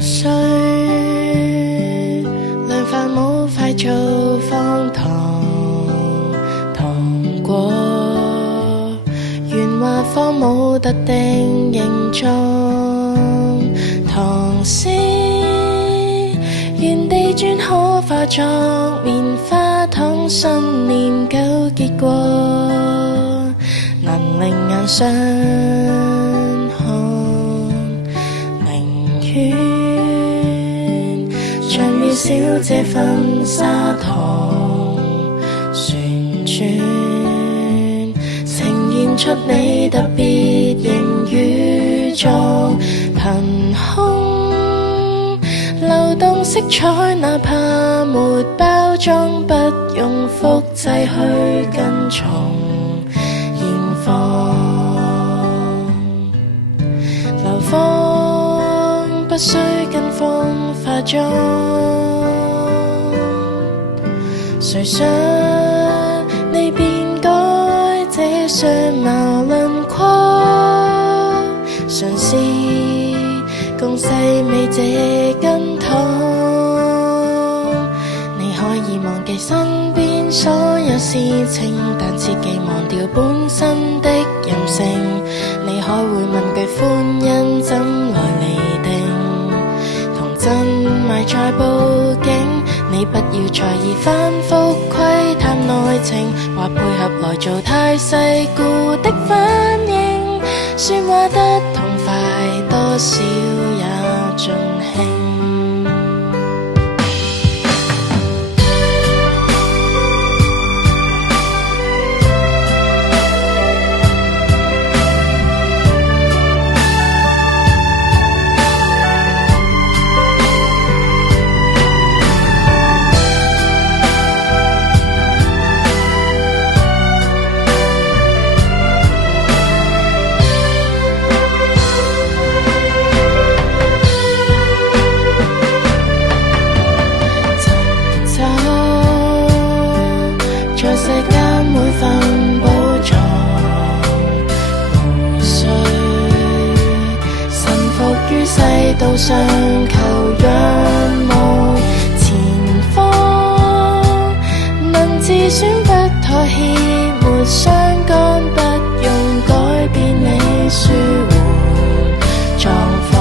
需量化冇快做荒唐糖果，原畫科冇特定形狀，唐詩原地轉可化作棉花糖，信念糾結過，能令眼相看，寧願像渺小這份砂糖旋轉，呈現出你特別形與狀，憑空流動色彩，哪怕沒包裝，不用複製去跟從現況，流放不需跟風化妝，誰想你便改這相貌輪廓，嘗試共細味這根糖，你可以忘記身邊所有事情，但切忌忘掉本身的任性，你可會問句歡欣怎來釐定，童真埋在佈景，你不要在意反覆窺探內情，或配合來做太世故的反應，說話得痛快多少也盡興。在世間每份寶藏，無需臣服於世道上求仰望前方，能自選不妥協，沒相干，不用改變你舒緩狀況，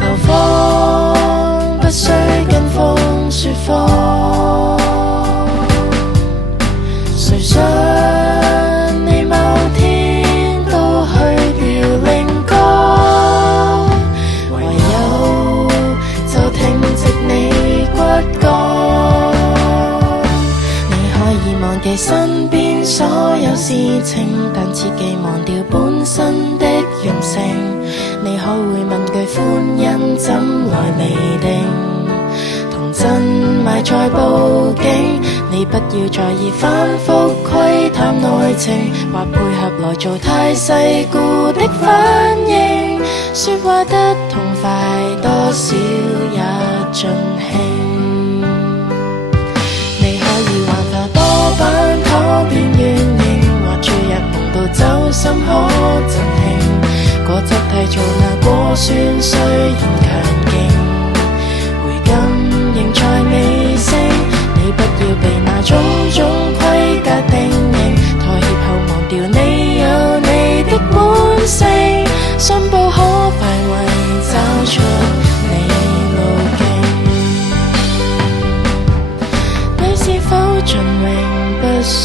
流放不需跟風說謊，誰想你某天都去掉稜角，唯有就挺直你骨幹，你可以忘記身邊所有事情，但切忌忘掉本身的任性，你可會問句歡欣怎來釐定，童真埋在佈景，你不要在意反覆窺探內情，或配合來做太世故的反應，說話得痛快多少也盡興，你可以幻化多版可變圓形，或注入濃度走心可贈慶，果汁締造那果酸雖然強勁，回甘仍在尾聲，你不要被那種種規格定型，妥協後忘掉你有你的本性，信步可快為找出你路徑，你是否盡永不需